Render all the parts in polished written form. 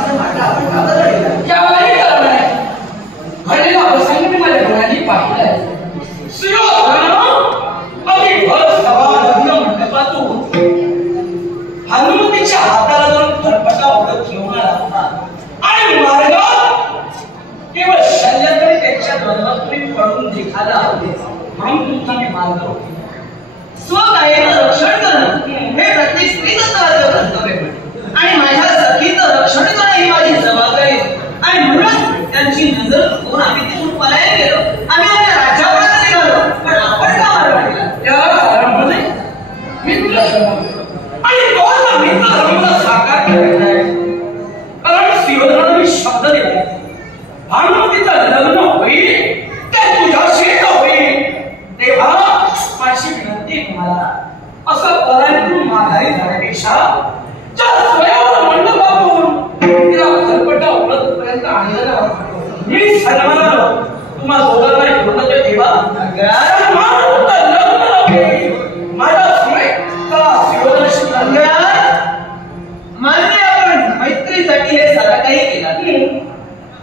असं माझा आपण घातलं त्यावेळी कळलं नाही घडलेला प्रसंग मी माझ्या डोळ्यांनी पाहिलाय हनुमतीच्या हाताला जाऊन फरफटा ओढत घेऊन आला आणि मार्गात केवळ शल्यकडे त्याच्या द्वंद्वातून पडून दिखायला हवे म्हणून तुमचा मी मार्ग स्वकायेचं रक्षण करणं हे प्रत्येक स्त्रीदत्ताचं कर्तव्य आणि माझ्या सखीचं रक्षण करणं ही माझी जबाबदारी आणि म्हणूनच त्यांची नजर चुकवून आम्ही तिथून पलायन गेलो आम्ही आमच्या राज्यावर निघालो पण आपण का मारला त्याला कारण म्हणे मित्र आणि तो मित्र धर्माला साकार करायचा आहे कारण सिंहधनाला मी शब्द दिला भानुमतीचं लग्न होईल ते तुझ्याशी होईल तेव्हा माझी विनंती तुम्हाला असं पलायन माघारी जाण्यापेक्षा ज्या स्वयंवर मंडपातून तिला खरपटा उपलब्धपर्यंत आणलेला मी सन्मानाला तुम्हाला दोघांना घेऊन ठेवा माझा समय का शिवधनाशी मान्य आपण मैत्रीसाठी हे सगळं काही केलं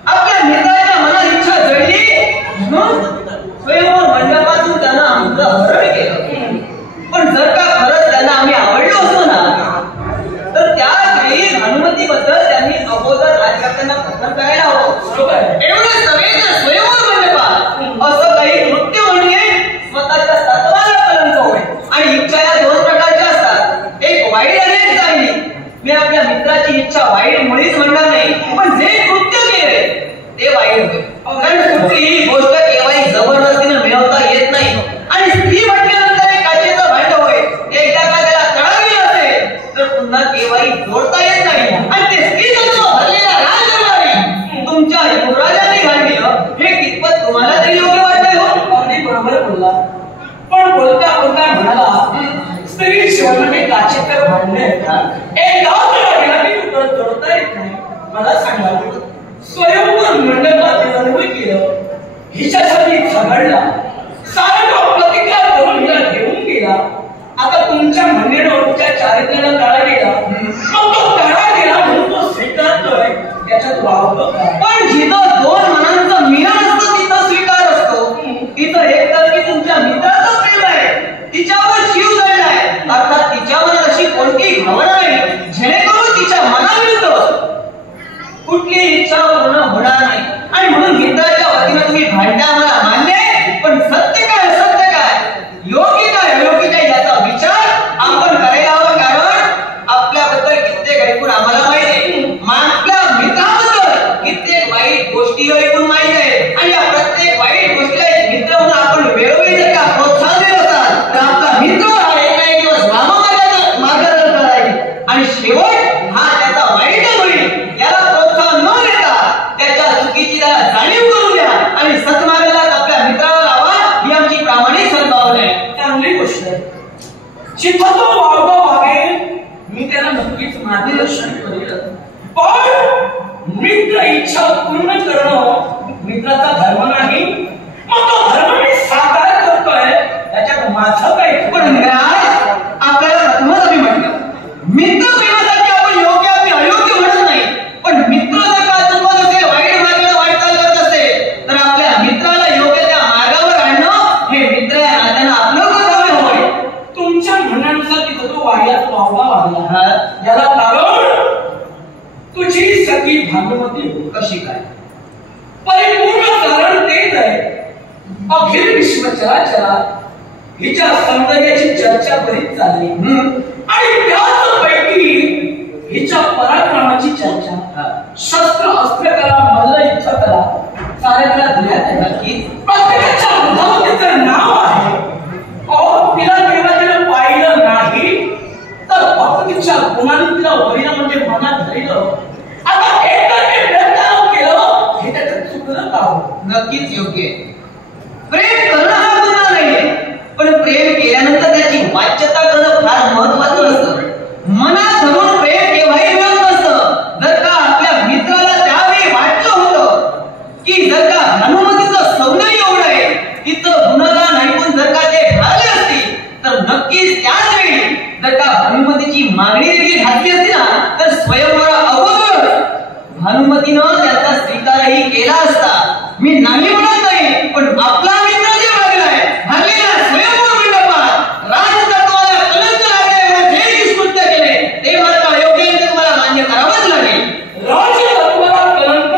आपल्या मित्राच्या मनात इच्छा जडली म्हणून स्वयंवर मंडपातून त्यांना आमचं हरण केलं पण जर का खरंच त्यांना आम्ही आवडलो असतो ना तर त्यावेळी भानुमतीबद्दल त्यांनी अगोदर राजकर्त्यांना पत्र करायला हवं एवढे सगळे स्वयंवर मंडपात असं काही नृत्य म्हणजे स्वतःच्या तत्वाला कलंक होय आणि इच्छा या दोन प्रकारच्या असतात एक वाईट आणि एक चांगली मी आपल्या मित्राची इच्छा वाईट मुळीच म्हणणार नाही पण जे कृत्य केले ते वाईट होते कारण कुठलीही गोष्ट केव्हाही जबरदस्तीने मिळवता येत नाही आणि स्त्री म्हटल्यानंतर एक काचेचं भांड होय एकदा का त्याला तळाली असेल तर पुन्हा केव्हाही जोडता येत नाही आणि ते स्त्री तत्व भरलेला राजदरबारी तुमच्या युवराजांनी घालविलं हे कितपत तुम्हाला तरी योग्य वाटतंय हो अगदी बरोबर बोलला पण बोलता बोलता म्हणाला स्त्री शिवणे काचेकर भांडले एकदा तळाला की उत्तर जोडता येत नाही मला सांगा स्वयंवर मंडपात निर्णय केलं हिच्यासाठी झगडला सारं प्रतिज्ञा करून हिला घेऊन गेला आता तुमच्या म्हणण्याच्या चारित्र्याला तडा गेला मग तो तडा गेला म्हणून तो स्वीकारतोय त्याच्यात वावतो पण जिथं दोन मनांचं मिलन असतं तिथं स्वीकार असतो इथं एकतर्फी तुमच्या मित्राचं प्रेम आहे तिच्यावर जीव जळलाय अर्थात तिच्यावर अशी कोणती भावना नाही जेणेकरून तिच्या मनाविरुद्ध कुठली इच्छा पूर्ण होणार नाही आणि म्हणून मित्राच्या वतीनं तुम्ही भांडा मला मान्य आहे पण सत्य काय योग्य काय अयोग्य काय याचा विचार आपण करायला हवा कारण आपल्याबद्दल कित्येक ऐकून आम्हाला माहिती आहे आपल्या मित्राबद्दल कित्येक वाईट गोष्टी ऐकून माहिती आहे आणि या प्रत्येक वाईट गोष्टीला एक मित्र म्हणून आपण वेळोवेळी जर का प्रोत्साहन देत असाल तर आपला मित्र हा एक दिवस वाममार्गाचा मार्गदर्शन करायचे आणि शेवट हा त्याचा वाईट होईल याला प्रोत्साहन न देता त्याच्या चुकीची त्याला जाणीव करून द्या आणि सत्मार्गाला आपल्या मित्राला लावा ही आमची प्रामाणिक सद्भावना आहे चांगली गोष्ट आहे जिथं तो वावगा वागेल मी त्याला नक्कीच मार्गदर्शन करेल पण मित्र इच्छा पूर्ण करणं मित्राचा धर्म नाही मग तो धर्म मी साकार करतोय त्याच्यात माझं काय पण आपल्याला प्रथमच आम्ही म्हटलं मित्र प्रेमासाठी आपण योग्य आणि अयोग्य म्हणत नाही पण मित्र जर का चुकत असेल वाईट मार्गाला वाईट चालत असेल तर आपल्या मित्राला योग्य त्या मार्गावर आणणं हे मित्र या नात्यानं आपलं कर्तव्य होय तुमच्या म्हणण्यानुसार तिथं तो वाड्यात वावगा वागला याला कारण तुझी सखी भानुमती कशी काय परिपूर्ण कारण तेच आहे अखिल विश्व चराचरात हिच्या सौंदर्याची चर्चा बरीच चालली आणि त्यापैकी हिच्या पराक्रमाची चर्चा शस्त्र अस्त्रकला मल्ल युद्धकला साऱ्याला दिल्यात नक्की प्रत्येकाच्या मुखावर नाव आहे तिला देवाने पाहिलं नाही तर भक्तीच्या गुणाने तिला वरील म्हणजे मनात धरलं आता एकतर्फी प्रयत्न केलं हे त्याचं चुकलं का नक्कीच योग्य प्रेम करणं हा गुन्हा नाहीये पण प्रेम केल्यानंतर त्याची वाच्यता करणं फार महत्वाचं असतं मनात धरून प्रेम केव्हाही मिळत नसतं जर का आपल्या मित्राला त्यावेळी वाटलं होतं की जर का भानुमतीचं सौंदर्य एवढं आहे तिथं गुणगान ऐकून जर का ते ढाळले असतील तर नक्कीच त्याच वेळी जर का भानुमतीची मागणी देखील घातली असती ना तर स्वयंवरा अगोदर भानुमतीनं त्याचा स्वीकारही केला असता. मी नाही म्हणत नाही, पण आपला मित्र जे वागलाय हल्लीला स्वयंभू मंडपात राजतत्वाला कलंक लागले जे कृत्य केले ते मात्र अयोग्य आहे, ते तुम्हाला मान्य करावंच लागेल. राजतत्वाला कलंक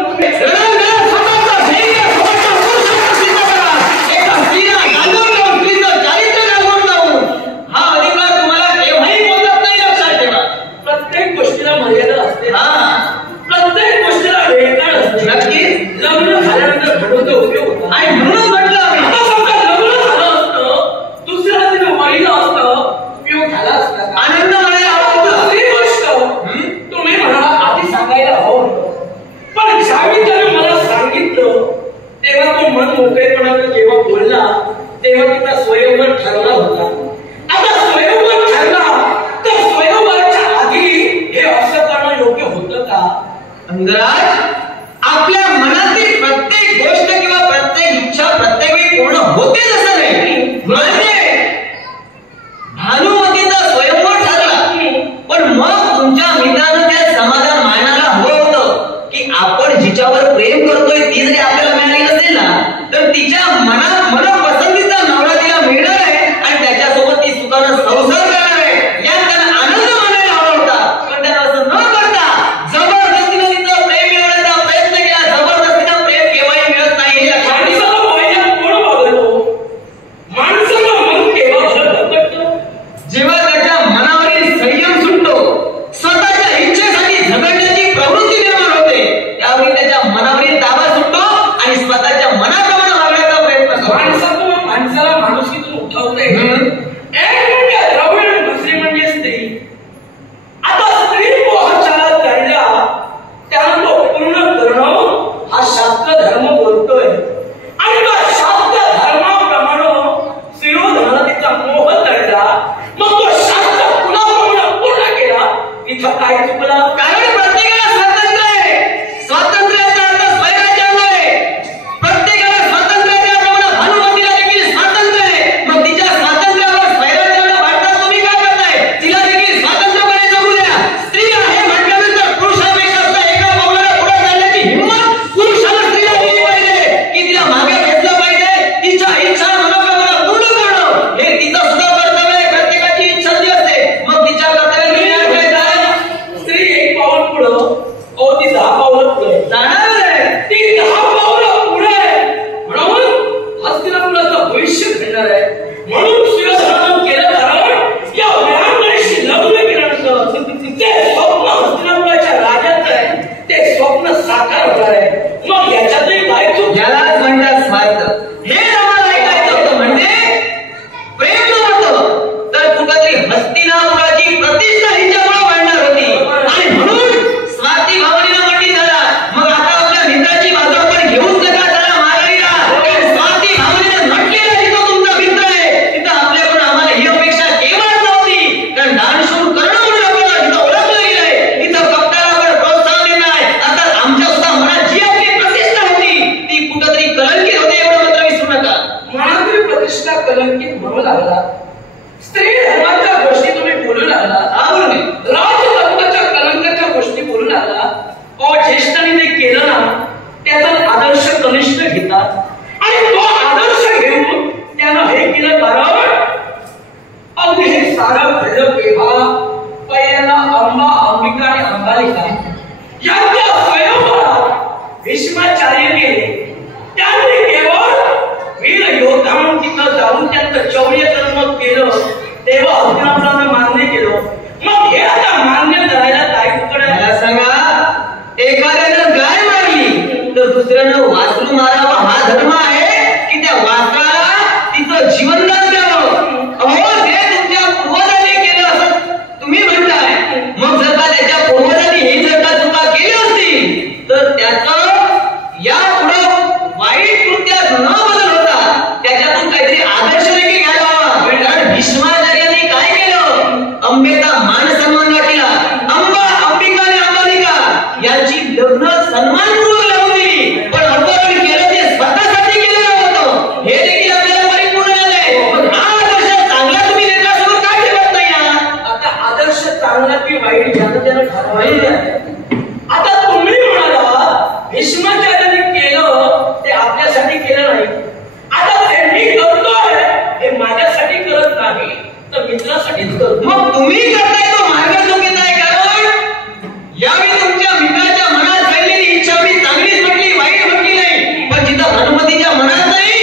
यांची लग्न सन्मानपूर्वक लावून दिली, पण अपहरण केलं ते स्वतःसाठी केलं. भानुमतीच्या मनातही